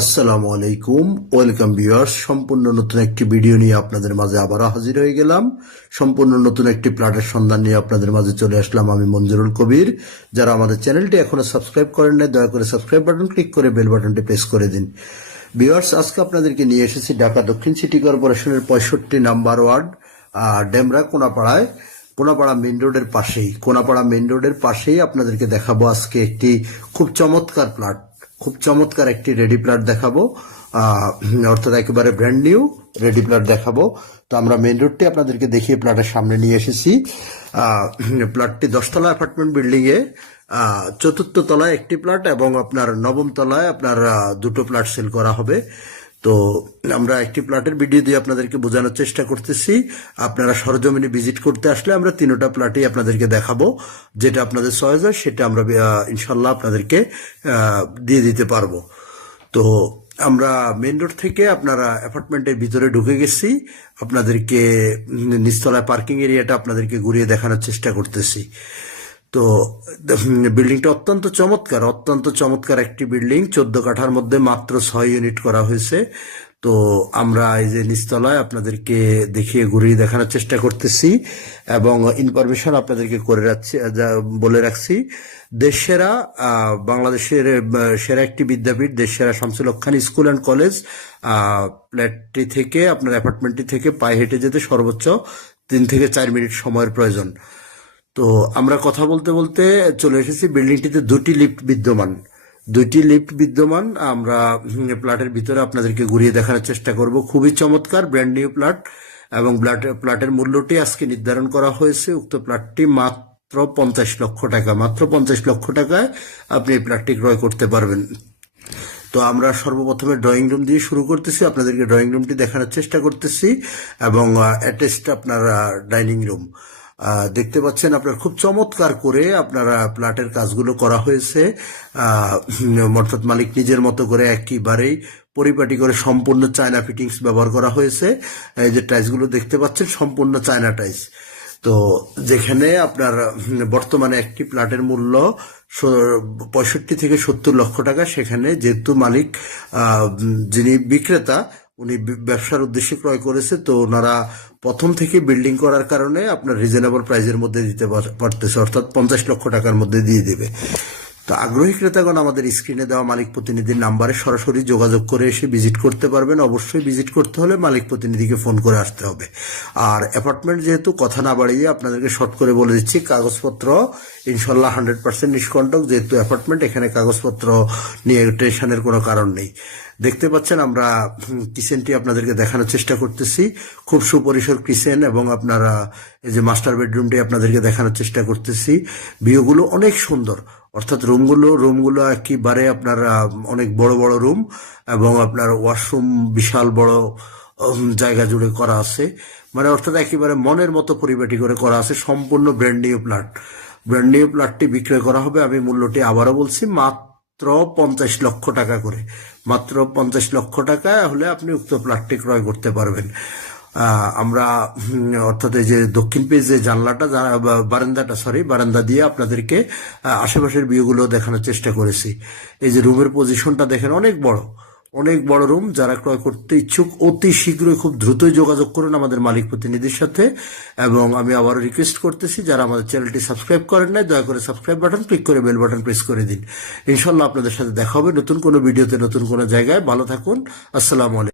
আসসালামু আলাইকুম, welcome viewers. সম্পূর্ণ নতুন একটি ভিডিও নিয়ে আপনাদের মাঝে আবারও হাজির হয়ে গেলাম। সম্পূর্ণ নতুন একটি প্লটের সন্ধান নিয়ে আপনাদের মাঝে চলে আসলাম আমি মঞ্জুরুল কবির। যারা আমাদের চ্যানেলটি এখনো সাবস্ক্রাইব করেন নাই, দয়া করে সাবস্ক্রাইব বাটন ক্লিক করে বেল বাটনটি প্রেস করে দিন। ভিউয়ার্স, আজকে আপনাদেরকে নিয়ে এসেছি ঢাকা দক্ষিণ সিটি কর্পোরেশনের 65 number ward Demra Konapara main রোডের পাশেই আপনাদেরকে দেখাবো আজকে একটি খুব চমৎকার একটি রেডি প্লট দেখাবো। অর্থাৎ একেবারে ব্র্যান্ড নিউ রেডি প্লট দেখাবো। তো আমরা মেইন রোডটি আপনাদেরকে দেখিয়ে প্লটের সামনে নিয়ে এসেছি। প্লটটি 10তলা অ্যাপার্টমেন্ট বিল্ডিং এ চতুর্থ তলায় একটি প্লট এবং আপনার নবম তলায় আপনার দুটো প্লট সেল করা হবে। তো আমরা একটি প্লটের ভিডিও দিয়ে আপনাদেরকে বোঝানোর চেষ্টা করতেছি। আপনারা সরজমিনে ভিজিট করতে আসলে আমরা তিনটা প্লটই আপনাদেরকে দেখাবো। যেটা আপনাদের চয়েস হয় সেটা আমরা ইনশাল্লাহ আপনাদেরকে দিয়ে দিতে পারবো। তো আমরা মেইন রোড থেকে আপনারা অ্যাপার্টমেন্টের ভিতরে ঢুকে গেছি। আপনাদেরকে নিচতলায় পার্কিং এরিয়াটা আপনাদেরকে ঘুরিয়ে দেখানোর চেষ্টা করতেছি। তো বিল্ডিংটা অত্যন্ত চমৎকার একটি বিল্ডিং। 14 কাঠার মধ্যে মাত্র 6 ইউনিট করা হয়েছে। তো আমরা এই যে নিচতলায় আপনাদেরকে দেখিয়ে ঘুরিয়ে দেখানোর চেষ্টা করতেছি এবং ইনফরমেশন আপনাদেরকে বলে রাখছি। দেশসেরা বাংলাদেশের সেরা একটি বিদ্যাপীঠ, দেশসেরা শামসুল হক খান স্কুল অ্যান্ড কলেজ। ফ্ল্যাটটি থেকে আপনার অ্যাপার্টমেন্টটি থেকে পায়ে হেঁটে যেতে সর্বোচ্চ 3 থেকে 4 মিনিট সময়ের প্রয়োজন। তো আমরা কথা বলতে বলতে চলে এসেছি। বিল্ডিংটিতে দুটি লিফট বিদ্যমান। আমরা প্লটের ভিতরে আপনাদেরকে ঘুরিয়ে দেখানোর চেষ্টা করব। খুবই চমৎকার ব্র্যান্ড নিউ প্লট এবং প্লটের মূল্যটি আজকে নির্ধারণ করা হয়েছে। উক্ত প্লটটি মাত্র 50 লক্ষ টাকা। মাত্র 50 লক্ষ টাকায় আপনি এই প্লটটি ক্রয় করতে পারবেন। তো আমরা সর্বপ্রথমে ড্রয়িং রুম দিয়ে শুরু করতেছি, আপনাদেরকে ড্রয়িং রুমটি দেখানোর চেষ্টা করতেছি এবং অ্যাটাচড আপনার ডাইনিং রুম দেখতে পাচ্ছেন। আপনার খুব চমৎকার করে আপনারা প্লটের কাজগুলো করা হয়েছে। অর্থাৎ মালিক নিজের মতো করে একেবারেই পরিপাটি করে সম্পূর্ণ চায়না ফিটিংস ব্যবহার করা হয়েছে। এই যে টাইলসগুলো দেখতে পাচ্ছেন সম্পূর্ণ চায়না টাইলস। তো যেখানে আপনার বর্তমানে একটি প্লটের মূল্য 65 থেকে 70 লক্ষ টাকা, সেখানে যেহেতু মালিক যিনি বিক্রেতা উনি ব্যবসার উদ্দেশ্যে ক্রয় করেছে, তো ওনারা প্রথম থেকে বিল্ডিং করার কারণে আপনার রিজনেবল প্রাইসের মধ্যে দিতে পারতেছে, অর্থাৎ 50 লক্ষ টাকার মধ্যে দিয়ে দেবে। তো আগ্রহী ক্রেতাগণ আমাদের স্ক্রিনে দেওয়া মালিক প্রতিনিধির নাম্বারে সরাসরি যোগাযোগ করে এসে ভিজিট করতে পারবেন। অবশ্যই ভিজিট করতে হলে মালিক প্রতিনিধিকে ফোন করে আসতে হবে। আর অ্যাপার্টমেন্ট যেহেতু কথা না বাড়িয়ে আপনাদেরকে শর্ট করে বলে দিচ্ছি, কাগজপত্র ইনশাল্লাহ 100% নিষ্কণ্টক। যেহেতু অ্যাপার্টমেন্ট, এখানে কাগজপত্র নিয়ে টেনশনের কোনো কারণ নেই। দেখতে পাচ্ছেন আমরা কিচেনটি আপনাদেরকে দেখানোর চেষ্টা করতেছি। খুব সুপরিসর কিচেন এবং আপনারা এই যে মাস্টার বেডরুমটি আপনাদেরকে দেখানোর চেষ্টা করতেছি। ভিউগুলো অনেক সুন্দর, অর্থাৎ রুমগুলো একেবারে আপনার অনেক বড় রুম এবং আপনার ওয়াশরুম বিশাল বড় জায়গা জুড়ে করা আছে। মানে অর্থাৎ একেবারে মনের মতো পরিপাটি করে করা আছে। সম্পূর্ণ ব্র্যান্ড নিউ প্লটটি বিক্রয় করা হবে। আমি মূল্যটি আবারও বলছি, মাত্র 50 লক্ষ টাকা করে। মাত্র 50 লক্ষ টাকা হলে আপনি উক্ত প্লটটি ক্রয় করতে পারবেন। আমরা অর্থাৎ এই যে দক্ষিণ পেজ যে বারান্দা দিয়ে আপনাদেরকে আশেপাশের ভিউগুলো দেখানোর চেষ্টা করেছি। এই যে রুমের পজিশনটা দেখেন, অনেক বড় রুম। যারা ক্রয় করতে ইচ্ছুক অতি শীঘ্রই খুব দ্রুতই যোগাযোগ করুন আমাদের মালিক প্রতিনিধির সাথে। এবং আমি আবারও রিকোয়েস্ট করতেছি, যারা আমাদের চ্যানেলটি সাবস্ক্রাইব করেন নাই, দয়া করে সাবস্ক্রাইব বাটন ক্লিক করে বেল বাটন প্রেস করে দিন। ইনশাল্লাহ আপনাদের সাথে দেখা হবে নতুন কোনো ভিডিওতে, নতুন কোনো জায়গায়। ভালো থাকুন। আসসালামু আলাইকুম।